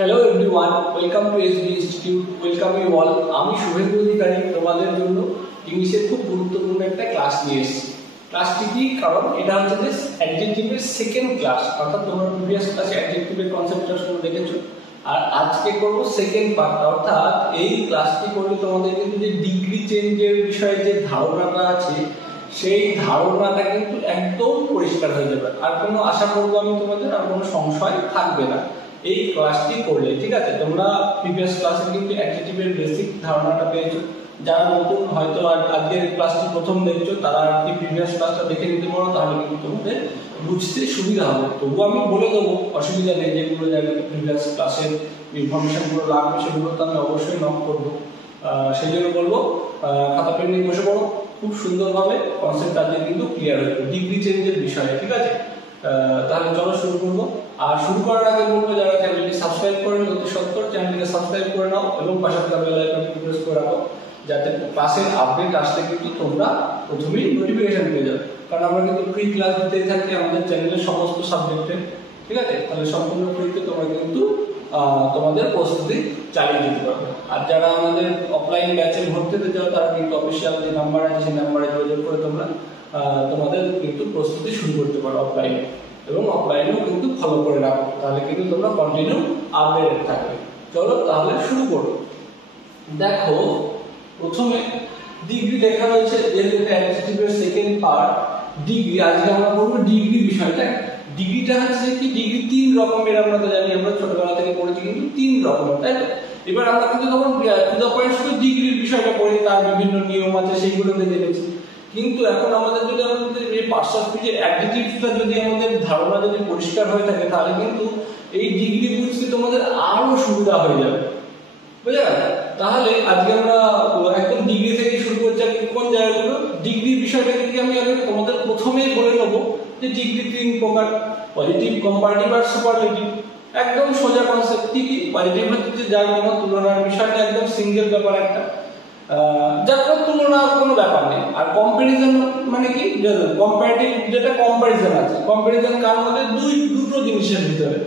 Hello everyone, welcome to SB institute. Welcome you all. আমি শুভেন্দু অধিকারী তোমাদের জন্য ইংলিশের খুব গুরুত্বপূর্ণ একটা ক্লাস নিয়ে এসেছি। ক্লাসটি কি? কারণ এটা হচ্ছে যে অ্যাডজেক্টিভের সেকেন্ড ক্লাস, অর্থাৎ তোমরা প্রিভিয়াস ক্লাসে অ্যাডজেক্টিভের কনসেপ্টটা শুনে দেখেছো, আর আজকে করবো সেকেন্ড পার্ট। অর্থাৎ এই ক্লাসটি করলে তোমাদের কিন্তু যে ডিগ্রি চেঞ্জের বিষয়ে যে ধারণাটা আছে সেই ধারণাটা কিন্তু একদম পরিষ্কার হয়ে যাবে। আর কোনো আশা করবো আমি তোমাদের আর কোনো সংশয় থাকবে না এই ক্লাসটি করলে। ঠিক আছে, তোমরা প্রিভিয়াস ক্লাসে কিন্তু অ্যাডজেক্টিভের বেসিক ধারণাটা পেয়েছো। যারা নতুন হয়তো আজকের ক্লাসটি প্রথম দেখছো তারা আর কি প্রিভিয়াস ক্লাসটা দেখে নিতে পারো, তাহলে কিন্তু তোমাদের বুঝতে সুবিধা হবে। তবুও আমি বলে দেবো, অসুবিধা নেই। যেগুলো জায়গায় প্রিভিয়াস ক্লাসের ইনফরমেশনগুলো লাগবে সেগুলো তো আমি অবশ্যই নক করবো। সেই জন্য বলবো খাতা পেন নিয়ে বসে পড়ো, খুব সুন্দরভাবে কনসেপ্ট আজকে কিন্তু ক্লিয়ার হয়ে যাবে ডিগ্রি চেঞ্জের বিষয়ে। ঠিক আছে, তাহলে চলো শুরু করবো। আর শুরু করার আগে বলবো, যারা চ্যানেলটি সাবস্ক্রাইব করেন অতি সত্তর চ্যানেলটিকে সাবস্ক্রাইব করে নাও এবং পাশে থাকা বেল আইকনটি প্রেস করে রাখো, যাতে ক্লাসের আপডেট আসলে কিন্তু তোমরা প্রথমেই নোটিফিকেশন পেয়ে যাবে। কারণ আমরা কিন্তু ফ্রি ক্লাস দিতেই থাকি আমাদের চ্যানেলের সমস্ত সাবজেক্টে। ঠিক আছে, তাহলে সম্পূর্ণ ফ্রিতে তোমরা কিন্তু তোমাদের প্রস্তুতি চালিয়ে যেতে পারবে। আর যারা আমাদের অফলাইন ব্যাচে ভর্তি হতে চাও তারা কিন্তু অফিসিয়াল যে নাম্বার আছে সেই নাম্বারে যোগাযোগ করে তোমরা তোমাদের কিন্তু প্রস্তুতি শুরু করতে পারো অফলাইনে, এবং অফলাইনেও কিন্তু ফলো করে রাখো, তাহলে কিন্তু তোমরা কন্টিনিউ আপডেটেড থাকবে। চলো তাহলে শুরু করো। দেখো, প্রথমে ডিগ্রি লেখা রয়েছে, যেহেতু অ্যাডজেক্টিভের সেকেন্ড পার্ট ডিগ্রি। আজকে আমরা পড়বো ডিগ্রি বিষয়টা। ডিগ্রিটা হচ্ছে কি, ডিগ্রি তিন রকমের আমরা তো জানি, আমরা ছোটবেলা থেকে পড়েছি কিন্তু তিন রকমের, তাই তো? এবার আমরা কিন্তু তখন টু দ্য পয়েন্ট শুধু ডিগ্রির বিষয়টা পড়ি, তার বিভিন্ন নিয়ম আছে সেইগুলোকে জেনেছি। কিন্তু এখন আমাদের যদি আমাদের এই পার্সেপ্টিভের অ্যাডজেক্টিভটা যদি আমাদের ধারণা যদি পরিষ্কার হয়ে থাকে, তাহলে কিন্তু এই ডিগ্রি বুঝতে তোমাদের আরো সুবিধা হয়ে যাবে। বুঝে গেল? তাহলে আজকে আমরা একদম ডিগ্রি থেকে শুরু করছি। কোন জায়গাগুলো ডিগ্রির বিষয়টা কিন্তু আমি আগে তোমাদের প্রথমেই বলে নেবো যে ডিগ্রি তিন প্রকার: পজিটিভ, কম্পারেটিভ আর সুপারলেটিভ। একদম সোজা কনসেপ্ট। কি কি? পজিটিভ হচ্ছে যার কোনো তুলনার বিষয়টা একদম সিঙ্গেল ব্যাপার একটা, যার কোনো তুলনার কোনো ব্যাপার নেই। আর কম্পারিজন মানে কি? কম্পারেটিভ যেটা কম্পারিজন আছে, কম্পারিজন কার মধ্যে? দুটো জিনিসের ভিতরে।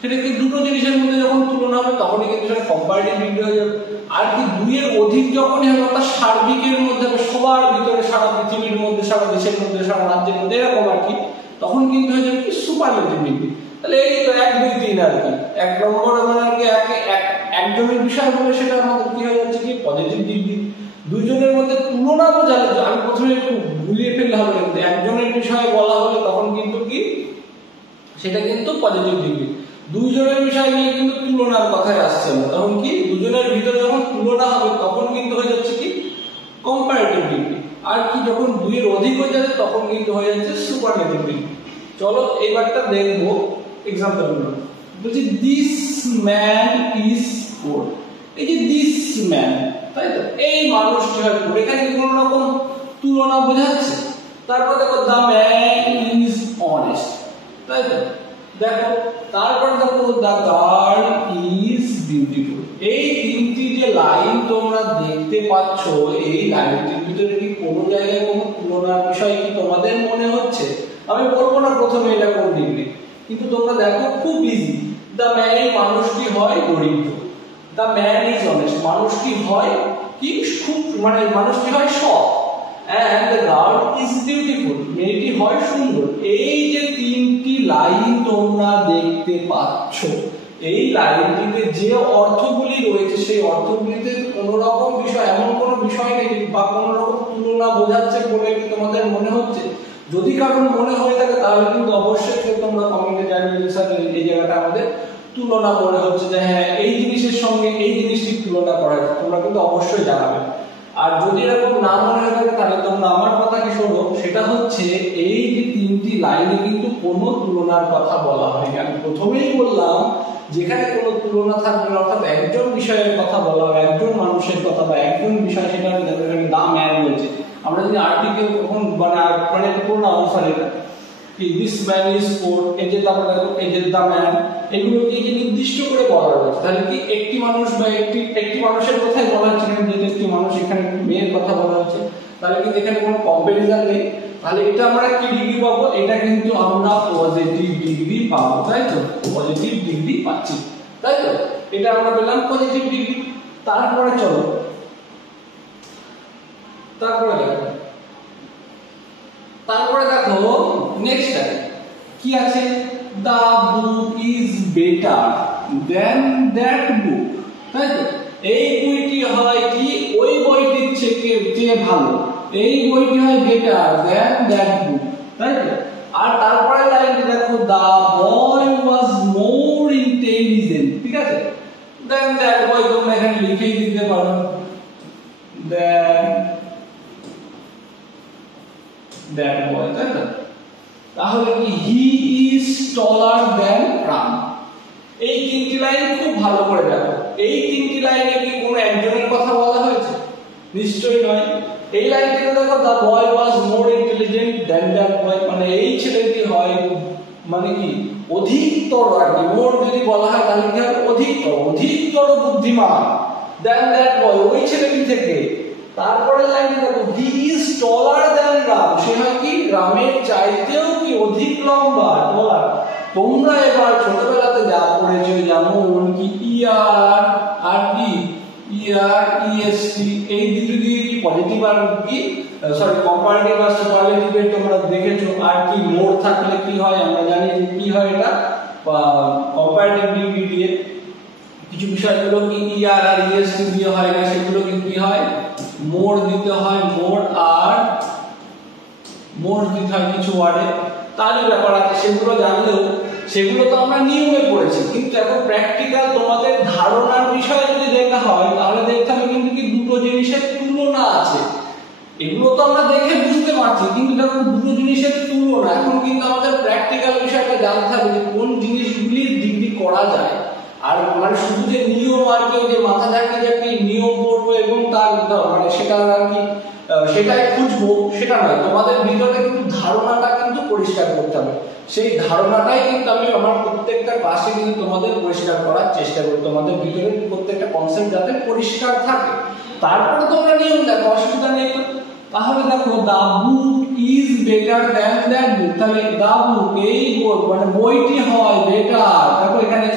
সেটা কি দুটো জিনিসের মধ্যে যখন তুলনা হবে তখনই কিন্তু সেটা কম্পারেটিভ ডিগ্রি হয়ে যাবে। আর কি দুইয়ের অধিক যখনই হবে, অর্থাৎ সার্বিকের মধ্যে হবে, সবার ভিতরে, সারা পৃথিবীর মধ্যে, সারা দেশের মধ্যে, সারা রাজ্যের মধ্যে, এরকম আর কি, তখন কিন্তু হয়ে যাবে কি সুপারলেটিভ ডিগ্রি। তাহলে এই তো 1, 2, 3 আর কি। এক নম্বর মানে আর কি একজনের বিষয় বলে সেটা আমাদের কি হয়ে যাচ্ছে কি পজিটিভ ডিগ্রি। দুইজনের মধ্যে তুলনা বোঝালে, আমি প্রথমে একটু ভুলিয়ে ফেললে হবে, কিন্তু একজনের বিষয়ে বলা হলে তখন কিন্তু কি সেটা কিন্তু পজিটিভ ডিগ্রি। দুইজনের বিষয় নিয়ে কিন্তু তুলনার কথায় আসছে না, তখন কি দুজনের ভিতরে যখন তুলনা হবে তখন কিন্তু হয়ে যাচ্ছে কি কম্পারেটিভ ডিগ্রি। আর কি যখন দুইয়ের অধিক হয়ে যাবে তখন কিন্তু হয়ে যাচ্ছে সুপারলেটিভ ডিগ্রি। চলো এইবারটা দেখবো এক্সাম্পল গুলো। বলছি দিস ম্যান ইজ পোর। এই যে দিস ম্যান, তাই তো, এই মানুষটি হয় পোর, এখানে কি কোনো রকম তুলনা বোঝাচ্ছে? তারপর দেখো দ্য ম্যান ইজ অনেস্ট, তাই তো। দেখো তারপর দেখো দ্য গার্ল ইজ বিউটিফুল। এই তিনটি যে লাইন তোমরা দেখতে পাচ্ছ, এই লাইনটির ভিতরে কি কোনো জায়গায় কোনো তুলনার বিষয় কি তোমাদের মনে হচ্ছে? আমি বলবো না প্রথমে এটা কোন ডিগ্রি, কিন্তু তোমরা দেখো খুব ইজি। দ্য ম্যান, এই মানুষটি হয় দরিদ্র। দ্য ম্যান ইজ অনেস্ট, মানুষটি হয় কি খুব, মানে মানুষটি হয় সৎ। and the girl is beautiful, মেয়েটি হয় সুন্দর। এই যে তিনটি লাইন তোমরা দেখতে পাচ্ছ, এই লাইনটিতে যে অর্থগুলি রয়েছে সেই অর্থগুলিতে কোনো রকম বিষয়, এমন কোনো বিষয় নেই বা কোনো রকম তুলনা বোঝাচ্ছে বলে কি তোমাদের মনে হচ্ছে? যদি কারণ মনে হয়ে থাকে তাহলে কিন্তু অবশ্যই তোমরা কমেন্টে জানিয়ে যে স্যার এই জায়গাটা আমাদের তুলনা মনে হচ্ছে, যে হ্যাঁ এই জিনিসের সঙ্গে এই জিনিসটির তুলনা করা যায়, তোমরা কিন্তু অবশ্যই জানাবে। আর যদি এরকম না মনে হয় থাকে তাহলে তোমরা আমার কথা কি শোনো, সেটা হচ্ছে এই যে তিনটি লাইনে কিন্তু কোনো তুলনার কথা বলা হয়নি। আমি প্রথমেই বললাম যেখানে কোনো তুলনা থাকবে না, অর্থাৎ একজন বিষয়ের কথা বলা হবে, একজন মানুষের কথা বা একজন বিষয়, সেটা এখানে দা ম্যান রয়েছে। আমরা যদি আর্টিকেল কখন মানে পুরো অনুসার এটা কি দিস ম্যান ইজ পোর, এই যে তারপর দেখো এই যে দা ম্যান, এগুলো কি নির্দিষ্ট করে বলা রয়েছে। তাহলে কি একটি মানুষ বা একটি মানুষের কথাই বলা হচ্ছে, যে একটি মানুষ, এখানে মেয়ের কথা বলা হচ্ছে, তাহলে কিন্তু এখানে কোনো কম্পারিজন নেই। তাহলে এটা আমরা কি ডিগ্রি পাবো? এটা কিন্তু আমরা পজিটিভ ডিগ্রি পাবো, তাই তো, পজিটিভ ডিগ্রি পাচ্ছি। তাই তো? এটা আমরা পেলাম পজিটিভ ডিগ্রি। তারপরে চলো, তারপরে দেখো নেক্সট কি আছে, the book is better than that book, তাই তো? এই বইটি হয় কি ওই বইটির চেয়ে ভালো, এই বইটি হয় বেটার দেন দ্যাট বুক, তাই তো? আর তারপরে লাইনটি দেখো, দা বয় ওয়াজ মোর ইন্টেলিজেন্ট, ঠিক আছে? দেন দ্যাট বয় তোমরা এখানে লিখেই দিতে পারো, দেন দ্যাট বয়, তাই তো? তাহলে কি হি ইজ টলার দেন রাম। এই তিনটি লাইন খুব ভালো করে দেখো, এই তিনটি লাইনে কি কোনো একজনের কথা বলা হয়েছে? নিশ্চয়ই নয়। এই লাইনটিতে দেখো, দা বয় ওয়াজ more intelligent then that boy, মানে এই ছেলেটি হয় মানে কি অধিকতর, আর কি মোর যদি বলা হয় তাহলে কি হবে অধিকতর বুদ্ধিমান দেন দ্যাট বয়, ওই ছেলেটি থেকে। তারপরে লাইনটি দেখো, হি ইজ টলার দেন রাম, সে হয় কি রামের চাইতেও কি অধিক লম্বা, টলার। তোমরা এবার ছোটবেলাতে যা পড়েছো, যেমন কি ইয়ার আর কি ইয়ার ইএসটি, এই দুটো দিয়ে কি পজিটিভ আর কি সরি কম্পারেটিভ আর সুপারলেটিভ তোমরা দেখেছো। আর কি মোর থাকলে কি হয় আমরা জানি যে কি হয়, এটা কম্পারেটিভ ডিগ্রি দিয়ে। কিছু বিষয়গুলো কি ইয়ার আর ইএসটি দিয়ে হয় না, সেগুলো কি হয় মোর দিতে হয়, মোর দিতে হয় কিছু ওয়ার্ডে। তারই ব্যাপার আছে, সেগুলো জানলেও সেগুলো তো আমরা নিয়মে পড়েছি, কিন্তু এখন প্র্যাকটিক্যাল তোমাদের ধারণার বিষয়ে যদি দেখা হয় তাহলে দেখতে হবে কিন্তু কি দুটো জিনিসের তুলনা আছে। এগুলো তো আমরা দেখে বুঝতে পারছি, কিন্তু দেখো দুটো জিনিসের তুলনা। এখন কিন্তু আমাদের প্র্যাকটিক্যাল বিষয়টা জানতে হবে যে কোন জিনিসগুলির ডিগ্রি করা যায়। আর মানে শুধু যে নিয়ম আর কি যে মাথা থাকে যে কি নিয়ম পড়বো এবং তার মানে সেটা আর কি সেটাই খুঁজবো, সেটা নয়। তোমাদের ভিতরে কিন্তু ধারণাটা কিন্তু পরিষ্কার করতে হবে। সেই ধারণাটাই কিন্তু আমি আমার প্রত্যেকটা ক্লাসে কিন্তু তোমাদের পরিষ্কার করার চেষ্টা করি, তোমাদের ভিতরে প্রত্যেকটা কনসেপ্ট যাতে পরিষ্কার থাকে। তারপরে তোমরা নিয়ম দেখো, অসুবিধা নেই তো। তাহলে দেখো, the book is better than that book, তাহলে দা বুক এই বই মানে বইটি হয় বেটার। দেখো এখানে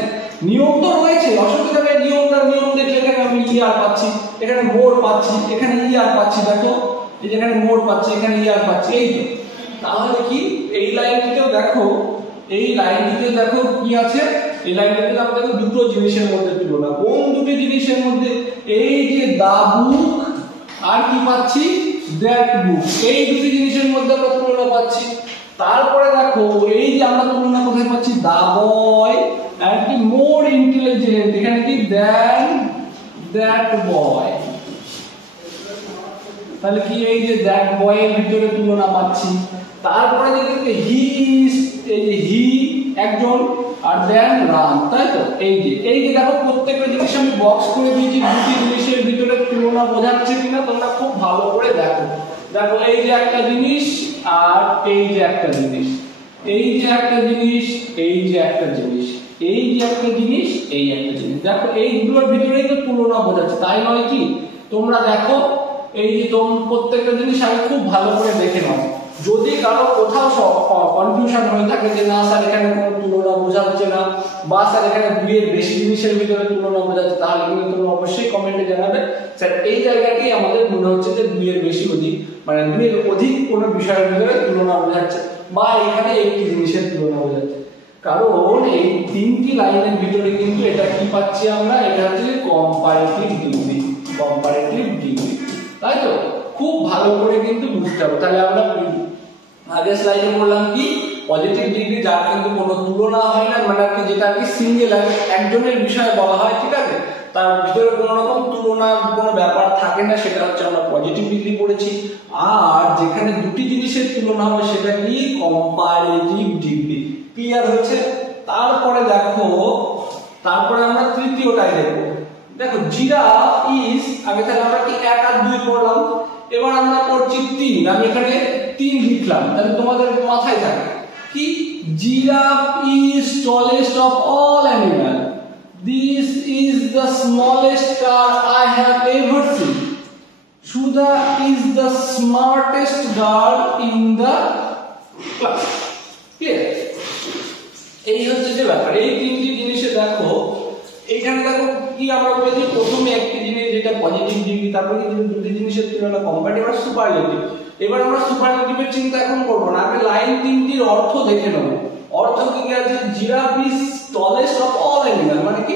নিয়ম তো রয়েছে, অসুবিধা নেই। নিয়ম দেখলে এখানে আমি ইয়ার পাচ্ছি, এখানে মোর পাচ্ছি, এখানে ইয়ার পাচ্ছি। দেখো এই যে এখানে মোর পাচ্ছি, এখানে ইয়ার পাচ্ছি, এই তো। তাহলে কি এই লাইনটিতেও দেখো, কি আছে, এই লাইনটিতে আমাদের দুটো জিনিসের মধ্যে তুলনা। কোন দুটো জিনিসের মধ্যে? এই যে দা বুক আর কি পাচ্ছি দ্যাট বুক, এই দুটো জিনিসের মধ্যে আমরা তুলনা পাচ্ছি। তারপরে দেখো এই যে আমরা তুলনা কোথায় পাচ্ছি, দা বয় আর কি মোর ইন্টেলিজেন্ট, এখানে কি দেন দ্যাট বয়। তাহলে কি এই যে দ্যাট বয়ের ভিতরে তুলনা পাচ্ছি। তারপরে যদি হি ইজ, এই যে হি একজন আর দেন রাম, তাই তো? এই যে দেখো প্রত্যেকটা জিনিস আমি বক্স করে দিয়েছি, দুটি জিনিসের ভিতরে তুলনা বোঝাচ্ছে কিনা তোমরা খুব ভালো করে দেখো। দেখো এই যে একটা জিনিস আর এই যে একটা জিনিস, এই যে একটা জিনিস, এই যে একটা জিনিস, এই যে একটা জিনিস, এই একটা জিনিস। দেখো এইগুলোর ভিতরেই তো তুলনা বোঝাচ্ছে, তাই নয় কি? তোমরা দেখো এই যে প্রত্যেকটা জিনিস আমি খুব ভালো করে দেখে নাও। যদি কারো কোথাও কনফিউশন হয়ে থাকে যে না স্যার এখানে কোনো তুলনা বোঝাচ্ছে না, বা স্যার এখানে দুইয়ের বেশি জিনিসের ভিতরে তুলনা বোঝাচ্ছে, তাহলে কিন্তু তোমরা অবশ্যই কমেন্টে জানাবে স্যার এই জায়গাতেই আমাদের মনে হচ্ছে যে দুইয়ের বেশি অধিক, মানে দুইয়ের অধিক কোনো বিষয়ের ভিতরে তুলনা বোঝাচ্ছে, বা এখানে একটি জিনিসের তুলনা বোঝাচ্ছে। কারণ এই তিনটি লাইনের ভিতরে কিন্তু এটা কি পাচ্ছি আমরা, এটা হচ্ছে কম্পারেটিভ ডিগ্রি, তাই তো? খুব ভালো করে কিন্তু বুঝতে হবে। তাহলে আমরা আগের স্লাইডে বললাম কি পজিটিভ ডিগ্রি, যার কিন্তু কোনো তুলনা হয় না, মানে কি যেটা কি সিঙ্গেল একজনের বিষয়ে বলা হয়, ঠিক আছে, তার ভিতরে কোনো রকম তুলনার কোনো ব্যাপার থাকে না, সেটা হচ্ছে আমরা পজিটিভ ডিগ্রি পড়েছি। আর যেখানে দুটি জিনিসের তুলনা হবে সেটা কি কম্পারেটিভ ডিগ্রি। ক্লিয়ার হয়েছে? তারপরে দেখো, তারপরে আমরা তৃতীয়টাই দেখবো। দেখো জিরাফ ইজ, আগে তাহলে আমরা কি 1 আর 2 পড়লাম, এবার আমরা পড়ছি 3। আমি এখানে 3 লিখলাম, তাহলে তোমাদের মাথায় থাকে কি giraffe is tallest of all animal, this is the smallest car I have ever seen, Sudha is the smartest girl in the class. এই হচ্ছে যে ব্যাপার। এই তিনটি জিনিসে দেখো এইখানে দেখো কি আমরা বলেছি, প্রথমে একটি জিনিস যেটা পজিটিভ ডিগ্রি, তারপরে কিন্তু দুটি জিনিসের তুলনা কম্পারেটিভ আর সুপারলেটিভ। এবার আমরা সুপারলেটিভের চিন্তা এখন করবো না, আগে লাইন তিনটির অর্থ দেখে নেবো। অর্থ কি আছে? Giraffe is tallest of all animal, মানে কি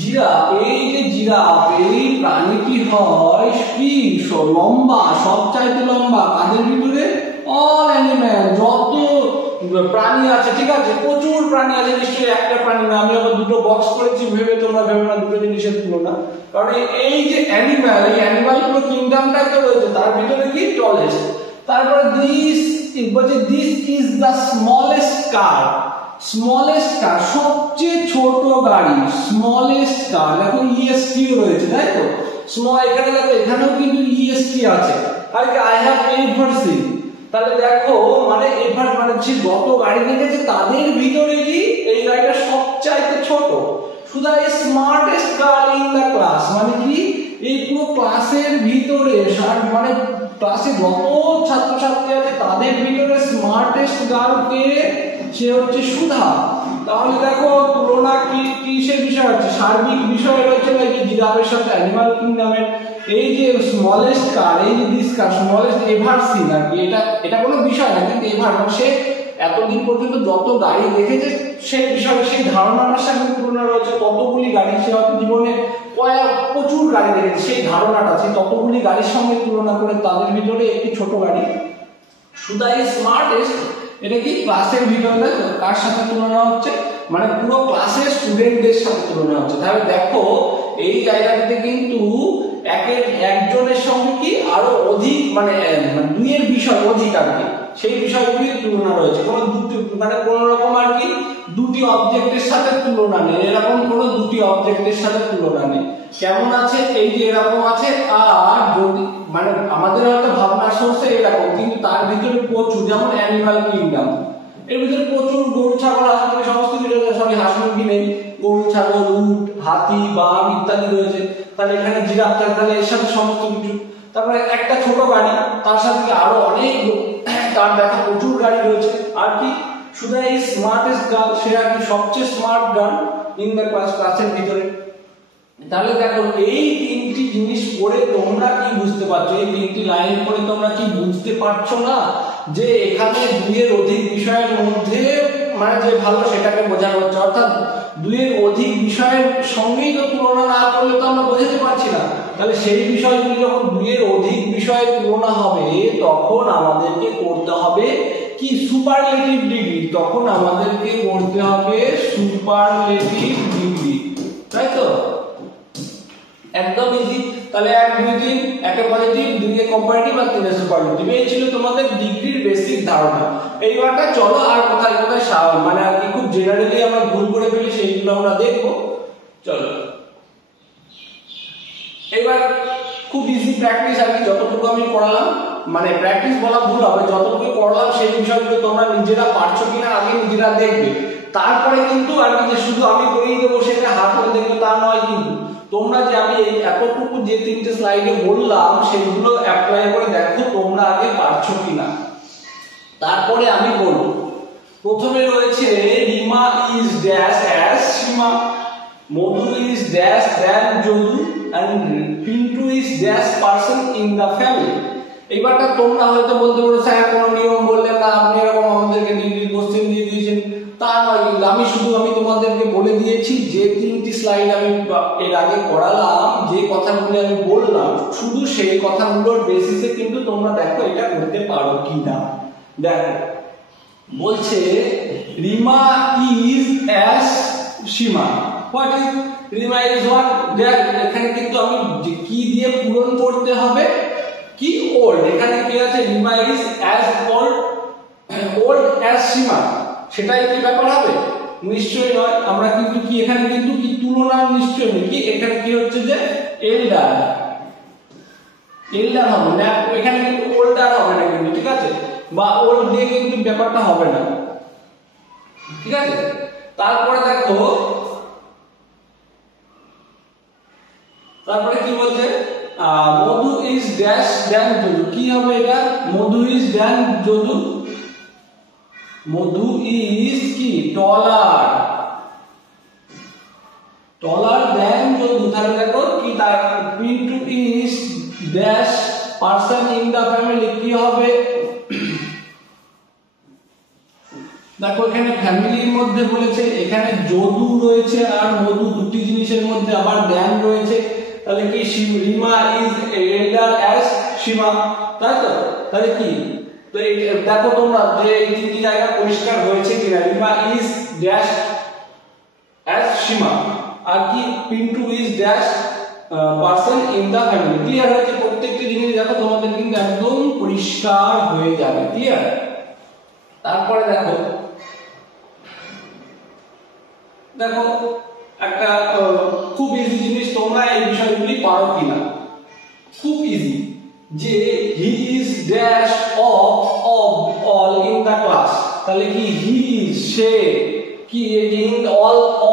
জিরাফ, এই যে জিরাফ এই প্রাণীটি হয় কি লম্বা, সবচাইতে লম্বা কাদের ভিতরে? অল অ্যানিমাল, যত প্রাণী আছে, ঠিক আছে, প্রচুর প্রাণী আছে, নিশ্চয়ই একটা প্রাণী না। আমি আবার দুটো বক্স করেছি, ভেবে তোমরা ভেবে না দুটো জিনিসের তুলনা, কারণ এই যে অ্যানিমাল, এই অ্যানিমাল পুরো কিংডমটাই তো রয়েছে, তার ভিতরে কি টলেস্ট। তারপরে this is the smallest car, smallest car সবচেয়ে ছোট গাড়ি, স্মলেস্ট কার। দেখো ইএসটি রয়েছে, তাই তো স্মল, এখানে দেখো এখানেও কিন্তু ইএসটি আছে। আর কি আই হ্যাভ এভার সিন, তাহলে দেখো মানে এভার মানে যে যত গাড়ি দেখেছে তাদের ভিতরে কি এই গাড়িটা সবচাইতে ছোট। শুধু smartest girl in the class, মানে কি এই পুরো ক্লাসের ভিতরে মানে ক্লাসে যত ছাত্রছাত্রী আছে তাদের ভিতরে স্মার্টেস্ট গার্ল কে? সে হচ্ছে সুধা। তাহলে দেখো তুলনা কি কিসের বিষয় হচ্ছে? সার্বিক বিষয় রয়েছে নাকি জিরাফের সাথে অ্যানিমাল কিংডমের। এই যে স্মলেস্ট কার, এই যে this car smallest ever seen, আর কি এটা কোনো বিষয় না, কিন্তু এভার মানে সে এতদিন পর্যন্ত যত গাড়ি দেখেছে সেই বিষয়ে সেই ধারণাটার সাথে তুলনা রয়েছে। কতগুলি গাড়ি সে হয়তো জীবনে প্রচুর গাড়ি দেখেছে, সেই ধারণাটা সেই ততগুলি গাড়ির সঙ্গে তুলনা করে তাদের ভিতরে একটি ছোট গাড়ি সুধা ইজ স্মার্টেস্ট। এটা কি ক্লাসের ভিতরে কার সাথে তুলনা হচ্ছে? মানে পুরো ক্লাসের স্টুডেন্টদের সাথে তুলনা হচ্ছে। তাহলে দেখো এই জায়গাটাতে কিন্তু একজনের সঙ্গে কি আরো অধিক মানে দুইয়ের বিষয় অধিক আর কি, সেই বিষয়গুলির তুলনা রয়েছে। কোনো দুটি মানে কোনো রকম আর কি দুটি অবজেক্টের সাথে তুলনা নেই, এরকম কোনো দুটি অবজেক্টের সাথে তুলনা নেই। কেমন আছে? এই যে এরকম আছে, আর যদি মানে আমাদের হয়তো ভাবনার সোর্সে এরকম, কিন্তু তার ভিতরে প্রচুর, যেমন অ্যানিমাল কিংডম, এর ভিতরে প্রচুর গরু ছাগল হাঁস সমস্ত কিছু রয়েছে। সরি হাঁস মুরগি নেই, গরু ছাগল উট হাতি বাঘ ইত্যাদি রয়েছে। তাহলে এখানে জিরাফ থাকে, তাহলে এর সাথে সমস্ত কিছু। তারপরে একটা ছোট গাড়ি, তার সাথে আরো অনেক তার দেখা প্রচুর গাড়ি রয়েছে। আর কি শুধু এই স্মার্টেস্ট গার্ল, সে আর কি সবচেয়ে smart girl in the class, ক্লাসের ভিতরে। তাহলে দেখো এই তিনটি জিনিস পড়ে তোমরা কি বুঝতে পারছো? এই তিনটি লাইন পড়ে তোমরা কি বুঝতে পারছো না যে এখানে দুইয়ের অধিক বিষয়ের মধ্যে মানে যে ভালো সেটাকে বোঝানো হচ্ছে, অর্থাৎ দুইয়ের অধিক বিষয়ের সঙ্গেই তো তুলনা না করলে তো আমরা বোঝাতে পারছি না। তাহলে সেই বিষয়গুলি যখন দুইয়ের অধিক বিষয়ের তুলনা হবে তখন আমাদেরকে করতে হবে কি সুপারলেটিভ ডিগ্রি, তখন আমাদেরকে করতে হবে সুপারলেটিভ ডিগ্রি, তাই তো একদম ইজি। তাহলে 1 2 3 একে পজিটিভ, 2 এ কম্পারেটিভ আর 3 এ সুপারলেটিভ, এই ছিল তোমাদের ডিগ্রির বেসিক ধারণা। এইবারটা চলো আর কোথায় কোথায় মানে আর কি খুব জেনারেলি আমরা ভুল করে ফেলি সেইগুলো আমরা দেখব। চলো এবার খুব ইজি প্র্যাকটিস, আর কি যতটুকু আমি পড়ালাম, মানে প্র্যাকটিস বলা ভুল হবে, যতটুকু পড়লাম সেই বিষয়গুলো তোমরা নিজেরা পারছো কিনা আগে নিজেরা দেখবে। তারপরে কিন্তু আর কি যে শুধু আমি করিয়ে দেবো সেটা হাত করে দেখবে তা নয়, কিন্তু তোমরা যে আমি এই এতটুকু যে তিনটে স্লাইডে বললাম সেগুলো অ্যাপ্লাই করে দেখো তোমরা আগে পারছো কিনা, তারপরে আমি বলবো। প্রথমে রয়েছে Rima is dash as Sima, Madhu is dash than Jadu, and Pintu is dash person in the family। এইবারটা তোমরা হয়তো বলতে পারো স্যার কোনো নিয়ম বললেন না, আপনি এরকম আমাদেরকে ডিগ্রি কোশ্চেন দিয়ে দিয়েছেন, তা নয়, কিন্তু আমি তোমাদেরকে বলে দিয়েছি যে তিনটি স্লাইড আমি এর আগে করালাম, যে কথাগুলো আমি বললাম শুধু সেই কথাগুলোর বেসিসে কিন্তু তোমরা দেখো এটা করতে পারো কিনা। দেখো বলছে Rima is as Seema, what is Rima is what, দেখ এখানে কিন্তু আমি কি দিয়ে পূরণ করতে হবে, কি ওল্ড, এখানে কি আছে Rima is as old as Sima, সেটাই কি ব্যাপার হবে? নিশ্চয়ই নয়। আমরা কিন্তু কি এখানে কিন্তু কি তুলনা নিশ্চয়ই নেই, কি এখানে কি হচ্ছে যে এল্ডার হবে না, এখানে কিন্তু ওল্ডার হবে না কিন্তু, ঠিক আছে, বা ওল্ড দিয়ে কিন্তু ব্যাপারটা হবে না, ঠিক আছে। তারপরে দেখো তারপরে কি বলছে Madhu is dash than Jadu, কি হবে এটা? Madhu is than Jadu, Madhu is কি টলার তার Pintu is dash person in the family কি হবে, দেখো এখানে ফ্যামিলির মধ্যে বলেছে, এখানে যদু রয়েছে আর মধু দুটি জিনিসের মধ্যে আবার দ্যান রয়েছে, তাহলে কি রিমা ইজ এল্ডার অ্যাজ সীমা, তাই তো? তাহলে কি, তো দেখো তোমরা যে এই তিনটি জায়গা পরিষ্কার হয়েছে কিনা, Rima is dash as Seema আর কি Pintu is dash person in the family, clear হয়েছে? প্রত্যেকটি জিনিস দেখো তোমাদের কিন্তু একদম পরিষ্কার হয়ে যাবে, ক্লিয়ার? তারপরে দেখো দেখো একটা খুব ইজি জিনিস, তোমরা এই বিষয়গুলি পারো কিনা, খুব ইজি, যে he is dash of all in the class, তাহলে কি হি ইজ সে কি in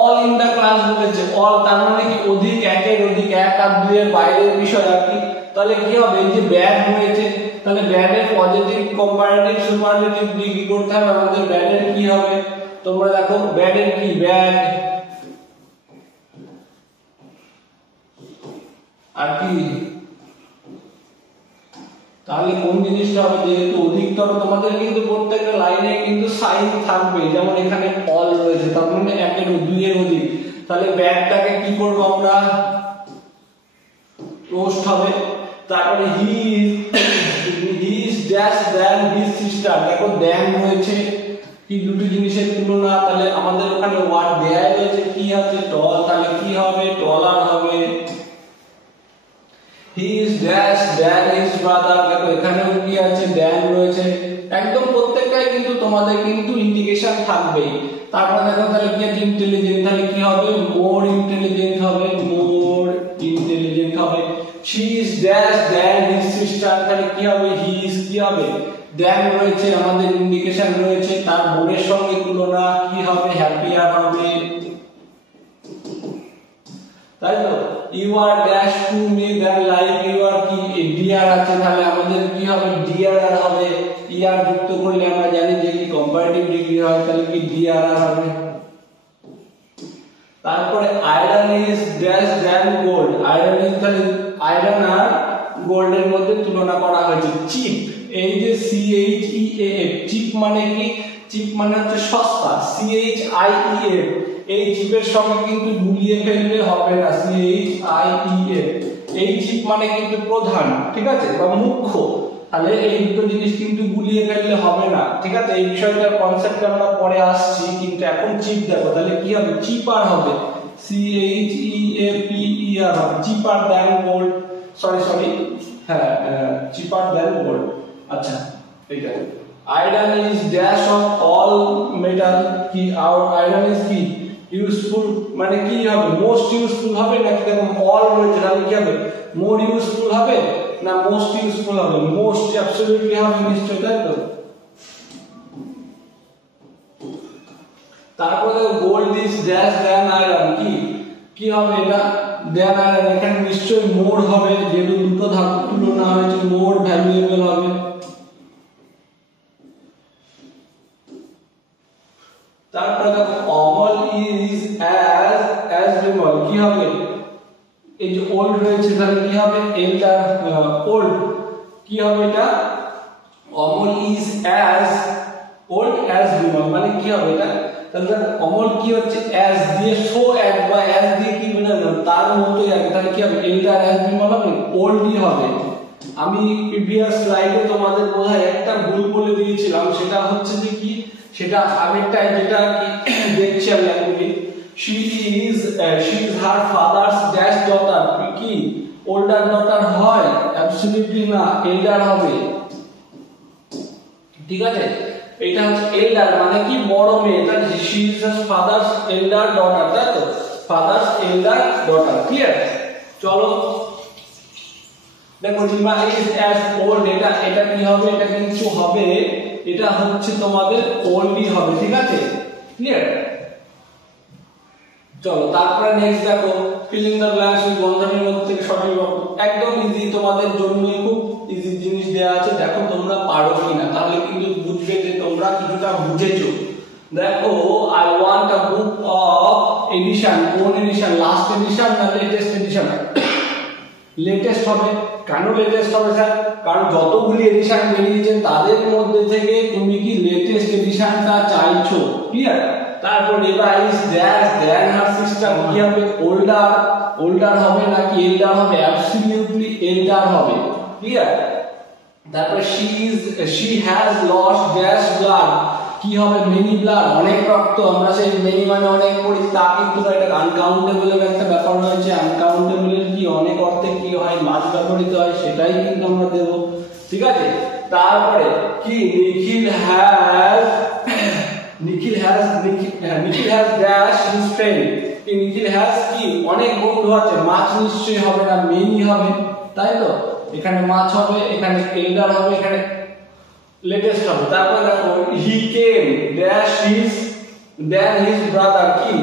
all in the class বলেছে, অল তার মানে কি অধিক, একের অধিক, এক আর দুইয়ের বাইরের বিষয় আর কি, তাহলে কি হবে, এই যে ব্যাড হয়েছে, তাহলে ব্যাডের পজিটিভ কম্পারেটিভ সুপারলেটিভ ডিগ্রি করতে হবে আমাদের, ব্যাডের কি হবে, তোমরা দেখো ব্যাডের কি, ব্যাড আর কি, তাহলে কোন জিনিসটা হবে, যেহেতু অধিকতর তোমাদের কিন্তু প্রত্যেকটা লাইনে কিন্তু সাইন থাকবে, যেমন এখানে অল রয়েছে তার মানে একের দুইয়ের অধিক, তাহলে ব্যাডটাকে কি করব আমরা, রোস্ট হবে। তারপরে হি is dash than his sister, দেখো দ্যান রয়েছে কি দুটো জিনিসের তুলনা, তাহলে আমাদের ওখানে ওয়ার্ড দেয়া রয়েছে কি আছে, টল, তাহলে কি হবে, টলার হবে। হি is dash than his brother, দেখো এখানেও কি আছে, দ্যান রয়েছে, একদম প্রত্যেকটাই কিন্তু তোমাদের কিন্তু ইন্ডিকেশন থাকবে। তারপরে দেখো তাহলে কি আছে, ইন্টেলিজেন্ট, তাহলে কি হবে, মোর ইন্টেলিজেন্ট হবে, মোর ইন্টেলিজেন্ট হবে। She is dash than his sister, তাহলে কি হবে, হি ইজ কি হবে, দ্যান রয়েছে, আমাদের ইন্ডিকেশন রয়েছে, তার বোনের সঙ্গে তুলনা কি হবে, হ্যাপিয়ার হবে, তাই তো? You are dash to me than like you are কি ডিয়ার আছে, তাহলে আমাদের কি হবে, ডিয়ার হবে, ইয়ার যুক্ত করলে আমরা জানি যে কি কম্পারেটিভ ডিগ্রি হয়, তাহলে কি ডিয়ার হবে। তারপরে iron is dash than gold, iron is, তাহলে আয়রন আর গোল্ডের মধ্যে তুলনা করা হয়েছে। চিপ, এই যে CHEAF, চিপ মানে কি, চিপ মানে হচ্ছে সস্তা, CHIEF, এই চিপের সঙ্গে কিন্তু গুলিয়ে ফেললে হবে না, CHIEF, এই চিপ মানে কিন্তু প্রধান, ঠিক আছে, বা মুখ্য, তাহলে এই দুটো জিনিস কিন্তু গুলিয়ে ফেললে হবে না, ঠিক আছে? এই বিষয়টার কনসেপ্ট আমরা পরে আসছি, কিন্তু এখন চিপ দেখো, তাহলে কি হবে, চিপার হবে, CHEAPER হবে, চিপার দ্যান গোল্ড, সরি হ্যাঁ, চিপার দ্যান গোল্ড। আচ্ছা, এইটা iron is dash of all metal, কি আয়রন ইজ কি ইউজফুল, মানে কি হবে, মোস্ট ইউজফুল হবে, নাকি দেখো অল রয়েছে, তাহলে কি হবে, মোর ইউজফুল হবে না মোস্ট ইউজফুল হবে, মোস্ট অ্যাবসলিউটলি হবে নিশ্চয়, তাই তো? তারপরে gold is dash than iron, কি হবে এটা, দ্যান আয়রন, এখানে নিশ্চয় মোর হবে, যেহেতু দুটো ধাতু তুলনা হয়েছে, মোর ভ্যালুয়েবল হবে। তারপরে অমল ইজ অ্যাজ বিমল, কি হবে, এই যে ওল্ড রয়েছে, তাহলে কি হবে, এল্ডার, ওল্ড কি হবে এটা, Amal is as old as Bimal, মানে কি হবে এটা, তাহলে অমল কি হচ্ছে, অ্যাজ দিয়ে সো এক বা অ্যাজ দিয়ে কি বোঝানো, তার মতোই এক, তাহলে কি হবে, এল্ডার অ্যাজ বিমল হবে, ওল্ডই হবে। আমি প্রিভিয়াস স্লাইডে তোমাদের বোধহয় একটা ভুল বলে দিয়েছিলাম, সেটা হচ্ছে যে কি, সেটা আগেরটাই যেটা কি দেখছি আমি এখনই, she is her father's dash daughter, কি older daughter হয়, absolutely না, elder হবে, ঠিক আছে? এটা হচ্ছে elder মানে কি বড় মেয়ে, তাহলে she is her father's elder daughter, তাই তো, father's elder daughter, ক্লিয়ার? চলো দেখো, রিমা ইজ অ্যাজ ওল্ড, এটা কি হবে, এটা কিন্তু হবে, এটা হচ্ছে তোমাদের ওল্ডই হবে, ঠিক আছে, ক্লিয়ার? চলো তারপরে নেক্সট দেখো, ফিলিং দ্য ব্ল্যাঙ্কস উইথ বন্ধনীর মধ্যে থেকে সঠিক বাক্য, একদম ইজি, তোমাদের জন্য খুব ইজি জিনিস দেয়া আছে, দেখো তোমরা পারো কিনা, তাহলে কিন্তু বুঝবে যে তোমরা কিছুটা বুঝেছো। দেখো, I want a book of edition, কোন এডিশন, লাস্ট এডিশন না লেটেস্ট এডিশন, লেটেস্ট হবে। কেন লেটেস্ট হবে স্যার? কারণ যতগুলি এডিশন বেরিয়েছে তাদের মধ্যে থেকে তুমি কি লেটেস্ট এডিশনটা চাইছো, ক্লিয়ার? তারপর রিভাইজ ড্যাশ দেন হার সিস্টেম কি হবে? ওল্ডার, ওল্ডার হবে নাকি এল্ডার হবে? অ্যাবসলিউটলি এল্ডার হবে, ক্লিয়ার? তারপর she has lost dash blood কি হবে? মেনি ব্লাড, অনেক রক্ত। আমরা সেই মেনি মানে অনেক পড়ি, তা কিন্তু এটা আনকাউন্টেবল এর একটা ব্যাপার রয়েছে। আনকাউন্টেবল এর কি অনেক অর্থে কি হয়? মাছ ব্যবহৃত হয়, সেটাই কিন্তু আমরা দেব, ঠিক আছে? তারপরে কি নিখিল হ্যাজ ড্যাশ হিজ ফ্রেন্ড, কি নিখিল হ্যাজ কি অনেক বন্ধু আছে, মাছ নিশ্চয়ই হবে না, মেনি হবে, তাই তো? এখানে মাছ হবে, এখানে এল্ডার হবে, এখানে লেটেস্ট হবে। তারপরে দেখো হি কেম ড্যাশ হিজ দেন হিজ ব্রাদার, কি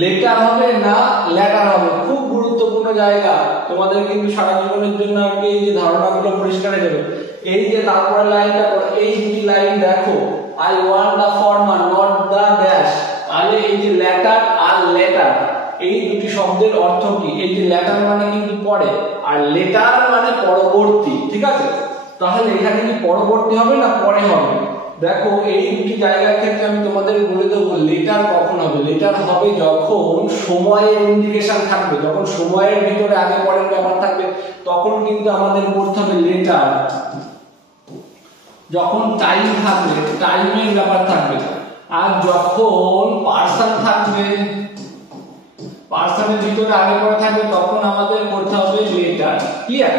লেটার হবে না লেটার হবে? খুব গুরুত্বপূর্ণ জায়গা, তোমাদের কিন্তু সারা জীবনের জন্য আগে এই যে ধারণাগুলো পরিষ্কার হয়ে যাবে। এই যে তারপরে লাইনটা পড়ো, এই দুটি লাইন দেখো, I want the former not the dash, তাহলে এই যে লেটার আর লেটার এই দুটি শব্দের অর্থ কি? এই যে লেটার মানে কিন্তু পরে, আর লেটার মানে পরবর্তী, ঠিক আছে? তাহলে এখানে কি পরবর্তী হবে না পরে হবে? দেখো এই দুটি জায়গার ক্ষেত্রে আমি তোমাদের বলে দেবো লেটার কখন হবে। লেটার হবে যখন সময়ের ইন্ডিকেশন থাকবে, যখন সময়ের ভিতরে আগে পরের ব্যাপার থাকবে তখন কিন্তু আমাদের করতে হবে লেটার। যখন টাইম থাকবে, টাইমের ব্যাপার থাকবে, আর যখন পার্সন থাকবে, পার্সনের ভিতরে আগে পরে থাকবে তখন আমাদের করতে হবে লেটার, ক্লিয়ার?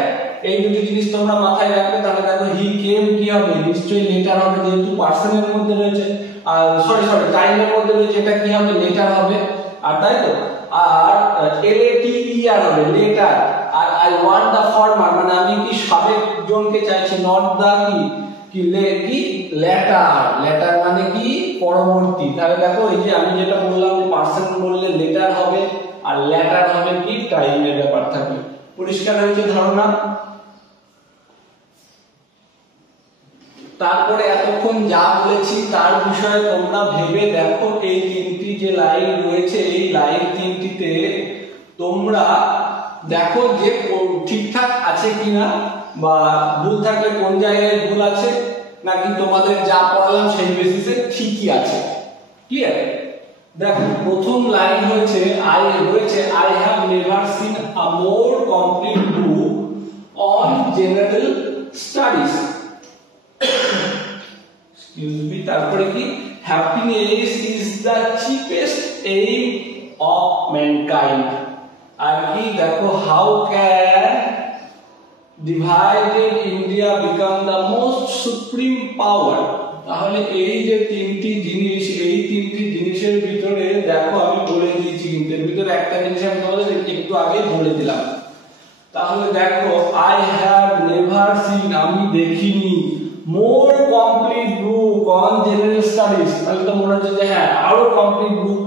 এই দুটি জিনিস তোমরা মাথায় রাখবে। তাহলে দেখো হি কেম কি হবে? নিশ্চয়ই লেটার হবে, যেহেতু পার্সনের মধ্যে রয়েছে, আর সরি টাইমের মধ্যে রয়েছে, এটা কি হবে? লেটার হবে, আর তাই তো? আর LATER হবে লেটার। আর আই ওয়ান্ট দা ফর্মার মানে আমি কি সাবেক জনকে চাইছি, নট দা কি লেটার, লেটার মানে কি পরবর্তী। তাহলে দেখো এই যে আমি যেটা বললাম যে পার্সন বললে লেটার হবে আর লেটার হবে কি টাইমের ব্যাপার থাকবে। পরিষ্কার হয়েছে ধারণা? তারপরে এতক্ষণ যা বলেছি তার বিষয়ে তোমরা ভেবে দেখো, এই তিনটি যে লাইন রয়েছে এই লাইন তিনটিতে তোমরা দেখো যে ঠিকঠাক আছে কিনা, বা ভুল থাকলে কোন জায়গায় ভুল আছে, নাকি তোমাদের যা পড়ালাম সেই বেসিসে ঠিকই আছে, ক্লিয়ার? দেখো প্রথম লাইন হয়েছে I have never seen a more complete book on general studies, তারপরে কি happiness is the cheapest aim of mankind, আর কি দেখো how can divided India become the most supreme power. তাহলে এই যে তিনটি জিনিস, এই তিনটি জিনিসের ভিতরে দেখো আমি বলে দিয়েছি, কিন্তু এর ভিতরে একটা জিনিস আমি তোমাদের একটু আগে বলে দিলাম। তাহলে দেখো আই হ্যাভ নেভার সিন আমি দেখিনি, more complete book on general studies, তাহলে তো মনে হচ্ছে যে হ্যাঁ আরো কমপ্লিট বুক।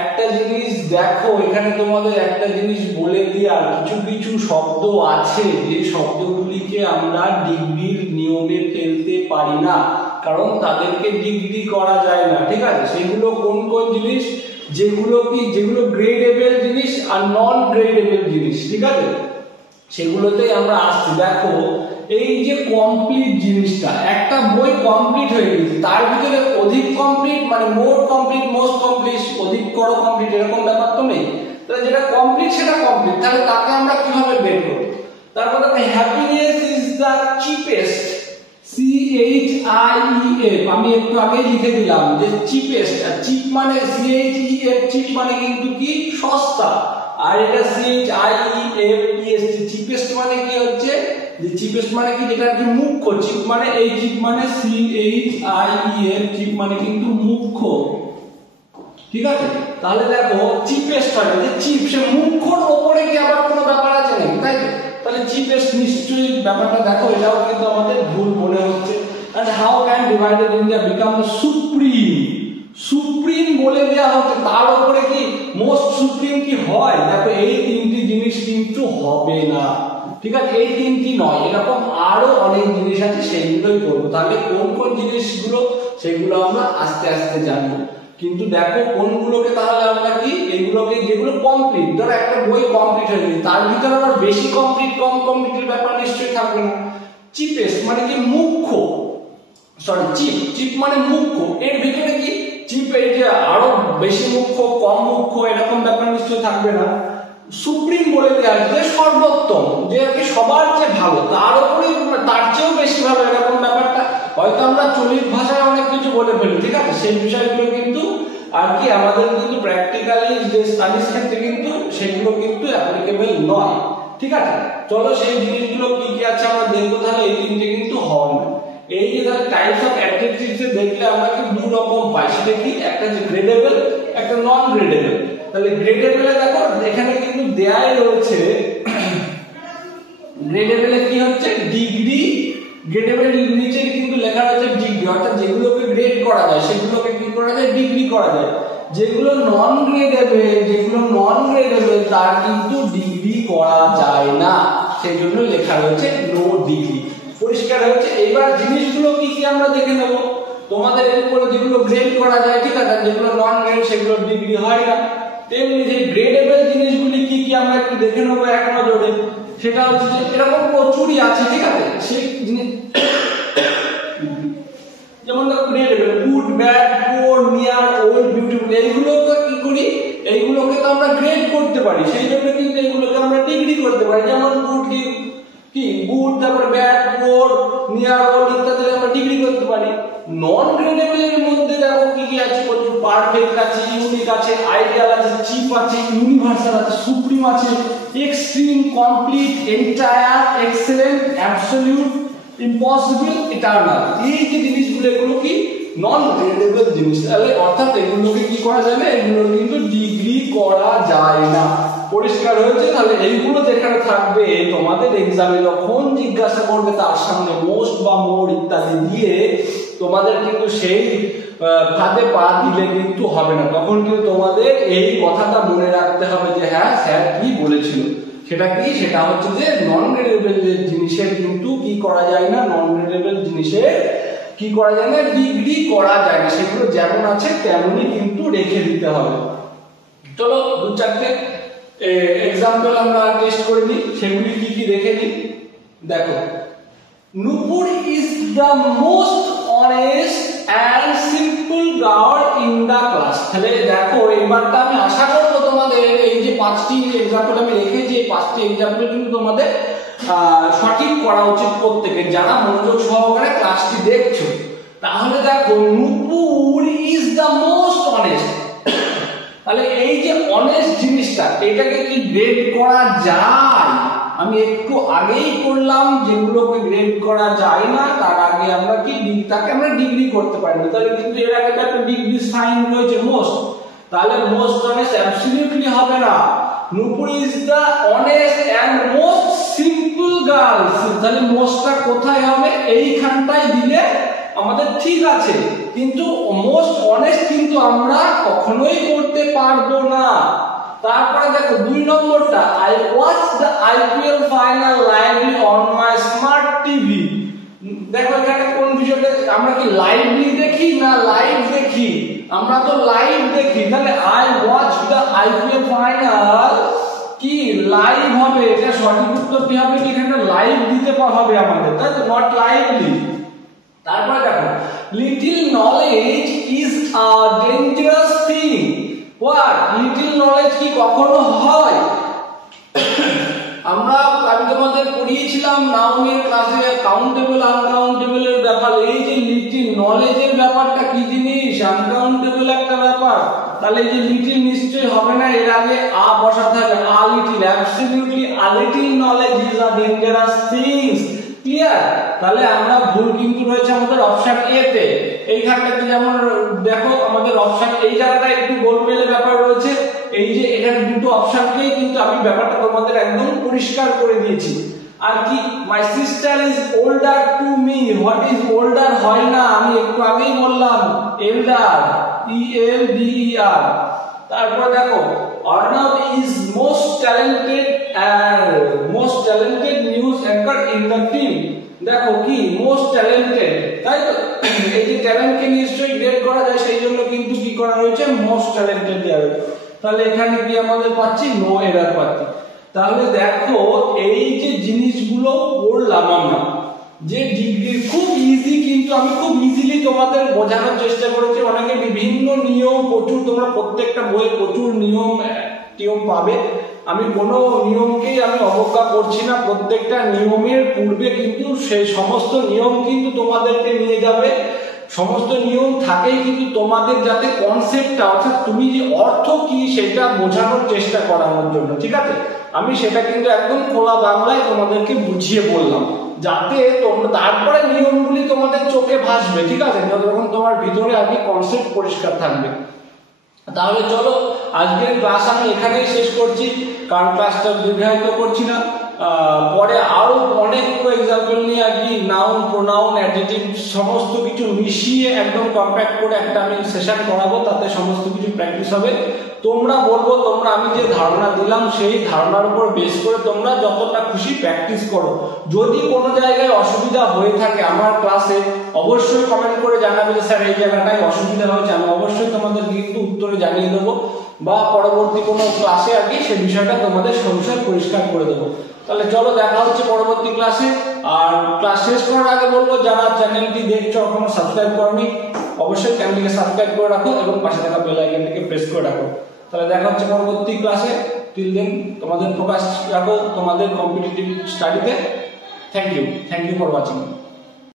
একটা জিনিস দেখো এখানে তোমাদের একটা জিনিস বলে দিয়ে, আর কিছু কিছু শব্দ আছে যে শব্দগুলিকে আমরা ডিগ্রির নিয়মে ফেলতে পারি না, কারণ তাদেরকে ডিগ্রি করা যায় না, ঠিক আছে? সেগুলো কোন কোন জিনিস? যেগুলো গ্রেডেবল জিনিস আর নন গ্রেডেবল জিনিস, ঠিক আছে? সেগুলোতেই আমরা আসছি। দেখো এই যে কমপ্লিট জিনিসটা, একটা বই কমপ্লিট হয়ে গেছে, তার ভিতরে অধিক কমপ্লিট মানে মোর কমপ্লিট, মোস্ট কমপ্লিট, অধিকতর কমপ্লিট এরকম ব্যাপার তো নেই। তাহলে যেটা কমপ্লিট সেটা কমপ্লিট, তাহলে তাকে আমরা কিভাবে বের করব? তারপর দেখো happiness is the cheapest, CHIEF, আমি একটু আগে লিখে দিলাম যে চিপেস্ট, আর চিপ মানে CHEF, চিপ মানে কিন্তু কি সস্তা, আর এটা CHIEF চিপেস্ট মানে কি হচ্ছে যে চিপেস্ট মানে কি যেটা কি মুখ্য, চিপ মানে এই চিপ মানে CHIEF, চিপ মানে কিন্তু মুখ্য, ঠিক আছে? তাহলে দেখো চিপেস্ট হয় যে চিপ, সে মুখ্যর উপরে কি আবার কোনো ব্যাপার আছে নাকি, তাই তো? তাহলে চিপেস্ট নিশ্চয়ই ব্যাপারটা দেখো এটাও কিন্তু আমাদের ভুল মনে হচ্ছে। and how can divided India become supreme, supreme বলে দেওয়া হচ্ছে, তার উপরে কি মোস্ট সুপ্রিম কি হয়? দেখো এই তিনটি জিনিস কিন্তু হবে না, ঠিক আছে? এই তিনটি নয়, এরকম আরো অনেক জিনিস আছে, সেইগুলোই করবো। তাহলে কোন কোন জিনিসগুলো সেগুলো আমরা আস্তে আস্তে জানবো। কিন্তু দেখো কোনগুলোকে তাহলে আমরা কি এইগুলোকে যেগুলো কমপ্লিট, ধরো একটা বই কমপ্লিট হয়ে গেছে, তার ভিতরে আবার বেশি কমপ্লিট কম কমপ্লিটের ব্যাপার নিশ্চয়ই থাকবে না। চিপেস্ট মানে কি মুখ্য, সরি চিপ মানে মুখ্য, এর ভিতরে কি চিপ এই যে আরো বেশি মুখ্য কম মুখ্য এরকম ব্যাপার নিশ্চয়ই থাকবে না। সুপ্রিম বলে দেওয়া যে সর্বোত্তম, যে আর কি সবার চেয়ে ভালো, তার উপরে তার চেয়েও বেশি ভালো, এরকম ব্যাপারটা হয়তো আমরা চলিত ভাষায় অনেক কিছু বলে ফেলি, ঠিক আছে, সেই বিষয়গুলো কিন্তু আর কি আমাদের কিন্তু প্র্যাকটিক্যালি যে স্টাডিজ ক্ষেত্রে কিন্তু সেগুলো কিন্তু অ্যাপ্লিকেবল নয়, ঠিক আছে। চলো সেই জিনিসগুলো কি কি আছে আমরা দেখবো। তাহলে এই তিনটে কিন্তু হবে না। এই যে তাহলে টাইপস অফ অ্যাডজেক্টিভস দেখলে আমরা কি দুই রকম পাই, সেটা কি একটা হচ্ছে গ্রেডেবল, একটা নন গ্রেডেবল। তাহলে গ্রেডেবলে দেখো এখানে কিন্তু দেয়াই রয়েছে, গ্রেডেবলে কি হচ্ছে ডিগ্রি, গ্রেডেবল নিচে কিন্তু লেখা রয়েছে ডিগ্রি, অর্থাৎ যেগুলোকে গ্রেড করা যায় সেগুলোকে কি করা যায়, ডিগ্রি করা যায়। যেগুলো নন গ্রেডেবল তার কিন্তু ডিগ্রি করা যায় না, সেই জন্য লেখা রয়েছে নো ডিগ্রি। পরিষ্কার হয়েছে। এবার জিনিসগুলো কি কি আমরা দেখে নেব। তোমাদের উপরে যেগুলো গ্রেড করা যায়, ঠিক আছে, যেগুলো নন গ্রেড সেগুলো ডিগ্রি হয় না। তেমনি যে গ্রেডেবল জিনিসগুলি কি কি আমরা একটু দেখে নেবো এক নজরে। সেটা হচ্ছে যে এরকম প্রচুরই আছে, ঠিক আছে, সেই জিনিস যেমন gradable good bad poor near old beautiful, এইগুলোকে কি করি, এইগুলোকে তো আমরা গ্রেড করতে পারি, সেই জন্য কিন্তু এইগুলোকে আমরা ডিগ্রি করতে পারি। যেমন গুড কি গুড, তারপরে ব্যাড পুয়ার নিয়ার ওল্ড ইত্যাদি আমরা ডিগ্রি করতে পারি। নন গ্রেডেবল এর মধ্যে দেখো কি কি আছে, প্রচুর পারফেক্ট আছে, ইউনিক আছে, আইডিয়াল আছে, চিপ আছে, ইউনিভার্সাল আছে, সুপ্রিম আছে, extreme, complete, entire, excellent, absolute, impossible, eternal. এই যে জিনিসগুলো এগুলো কি নন গ্রেডেবল জিনিস, তাহলে অর্থাৎ এগুলোকে কি করা যায় না, এগুলো কিন্তু ডিগ্রি করা যায় না। পরিষ্কার হয়েছে। তাহলে এইগুলো যেখানে থাকবে তোমাদের এক্সামে যখন জিজ্ঞাসা করবে তার সামনে মোস্ট বা মোর ইত্যাদি দিয়ে, তোমাদের কিন্তু সেই ফাঁদে পা দিলে কিন্তু হবে না। তখন কিন্তু তোমাদের এই কথাটা মনে রাখতে হবে যে হ্যাঁ স্যার কি বলেছিল। সেটা কি, সেটা হচ্ছে যে নন গ্রেডেবল জিনিসের কিন্তু কি করা যায় না, নন গ্রেডেবল জিনিসের কি করা যায় না, ডিগ্রি করা যায় না। সেগুলো যেমন আছে তেমনই কিন্তু রেখে দিতে হবে। চলো দু চারটে এক্সাম্পল আমরা টেস্ট করে নিই, সেগুলি কি কি দেখে নিই। দেখো, Nupur is the most honest and simple girl in the class. তাহলে দেখো এবারটা আমি আশা করবো তোমাদের এই যে পাঁচটি এক্সাম্পল আমি রেখেছি, এই পাঁচটি এক্সাম্পল কিন্তু তোমাদের সঠিক করা উচিত প্রত্যেকের, যারা মনোযোগ সহকারে ক্লাসটি দেখছো। তাহলে দেখো Nupur is the most honest, তাহলে এই যে অনেস্ট জিনিসটা এটাকে কি গ্রেড করা যায়? আমি একটু আগেই করলাম যেগুলোকে গ্রেড করা যায় না তার আগে আমরা কি তাকে আমরা ডিগ্রি করতে পারি না। তাহলে কিন্তু এর আগে একটা ডিগ্রি সাইন রয়েছে মোস্ট, তাহলে মোস্ট অনেস্ট অ্যাবসলিউটলি হবে না। Nupur is the honest and most simple girl, তাহলে মোস্টটা কোথায় হবে, এইখানটায় দিলে আমাদের ঠিক আছে, কিন্তু মোস্ট অনেস্ট কিন্তু আমরা কখনোই করতে পারবো না। তারপরে দেখো দুই নম্বরটা, I watch the IPL final lively on my smart TV. দেখো এখানে কোন বিষয়টা, আমরা কি লাইভলি দেখি না লাইভ দেখি? আমরা তো লাইভ দেখি। তাহলে I watch the IPL final কি লাইভ হবে, এটা সঠিক উত্তরটি হবে কি এখানে লাইভ দিতে হবে আমাদের, তাই তো, নট লাইভলি। তারপরে দেখো, little knowledge is a dangerous thing. What, little knowledge কি কখনো হয়? আমি তোমাদের পড়িয়েছিলাম নাউনের ক্লাসে কাউন্টেবল আনকাউন্টেবল এর ব্যাপার। এই যে লিটল নলেজের ব্যাপারটা কি জিনিস, আনকাউন্টেবল একটা ব্যাপার। তাহলে এই যে লিটল নিশ্চয়ই হবে না, এর আগে আ বসাতে হবে, a little, absolutely a little knowledge is a dangerous things. Clear? তাহলে আমরা ভুল কিন্তু রয়েছে আমাদের অপশন এ তে। এইখানটাতে যেমন দেখো আমাদের অপশন এই জায়গাটা একটু গোলমেলে ব্যাপার রয়েছে, এই যে এখানে দুটো অপশনকেই কিন্তু আমি ব্যাপারটা তোমাদের একদম পরিষ্কার করে দিয়েছি। আর কি, my sister is older to me, what is older হয় না, আমি একটু আগেই বললাম এল্ডার, ELDER। তারপরে দেখো, Arnab is most talented news anchor in the team. দেখো কি মোস্ট ট্যালেন্টেড, তাই তো? এই যে ট্যালেন্টকে নিশ্চয়ই গ্রেড করা যায়, সেই জন্য কিন্তু কি করা হয়েছে, মোস্ট ট্যালেন্টেড দেওয়া হয়েছে। তাহলে এখানে কি আমাদের পাচ্ছি, নো এরার পাচ্ছি। তাহলে দেখো এই যে জিনিসগুলো পড়লাম আমরা, যে ডিগ্রি খুব ইজি, কিন্তু আমি খুব ইজিলি তোমাদের বোঝানোর চেষ্টা করেছি। অনেকে বিভিন্ন নিয়ম প্রচুর, তোমরা প্রত্যেকটা বইয়ে প্রচুর নিয়ম পাবে। আমি কোনো নিয়মকেই আমি অবজ্ঞা করছি না, প্রত্যেকটা নিয়মের পূর্বে কিন্তু সেই সমস্ত নিয়ম কিন্তু তোমাদেরকে নিয়ে যাবে, সমস্ত নিয়ম থাকেই কিন্তু তোমাদের যাতে কনসেপ্টটা, অর্থাৎ তুমি যে অর্থ কি সেটা বোঝানোর চেষ্টা করানোর জন্য, ঠিক আছে? আমি সেটা কিন্তু একদম খোলা বাংলায় তোমাদেরকে বুঝিয়ে বললাম, যাতে তোমরা তারপরে নিয়মগুলি তোমাদের চোখে ভাসবে, ঠিক আছে? যখন তোমার ভিতরে আগে কনসেপ্ট পরিষ্কার থাকবে। তাহলে চলো আজকের ক্লাস আমি এখানেই শেষ করছি, কারণ ক্লাসটা দীর্ঘায়িত করছি না। পরে আরো অনেক এক্সাম্পল নিয়ে আর কি, নাউন, প্রোনাউন, অ্যাডজেক্টিভ সমস্ত কিছু মিশিয়ে একদম কম্প্যাক্ট করে একটা আমি সেশন করাবো, তাতে সমস্ত কিছু প্র্যাকটিস হবে। তোমরা বলবো, তোমরা আমি যে ধারণা দিলাম সেই ধারণার উপর বেস করে তোমরা যতটা খুশি প্র্যাকটিস করো। যদি কোনো জায়গায় অসুবিধা হয়ে থাকে আমার ক্লাসে, অবশ্যই কমেন্ট করে জানাবে যে স্যার এই জায়গাটায় অসুবিধা হয়েছে, আমি অবশ্যই তোমাদের কিন্তু উত্তরে জানিয়ে দেবো, বা পরবর্তী কোনো ক্লাসে আর কি সেই বিষয়টা তোমাদের সংশয় পরিষ্কার করে দেবো। তাহলে চলো দেখা হচ্ছে পরবর্তী ক্লাসে। আর ক্লাস শেষ করার আগে বলবো, যারা চ্যানেলটি দেখছো এখনো সাবস্ক্রাইব করোনি, অবশ্যই চ্যানেলটিকে সাবস্ক্রাইব করে রাখো এবং পাশে থাকা বেল আইকনটিকে প্রেস করে রাখো। তাহলে দেখা হচ্ছে পরবর্তী ক্লাসে। টিল দেন তোমাদের ফোকাস রাখো তোমাদের কম্পিটিটিভ স্টাডিতে। Thank you for watching.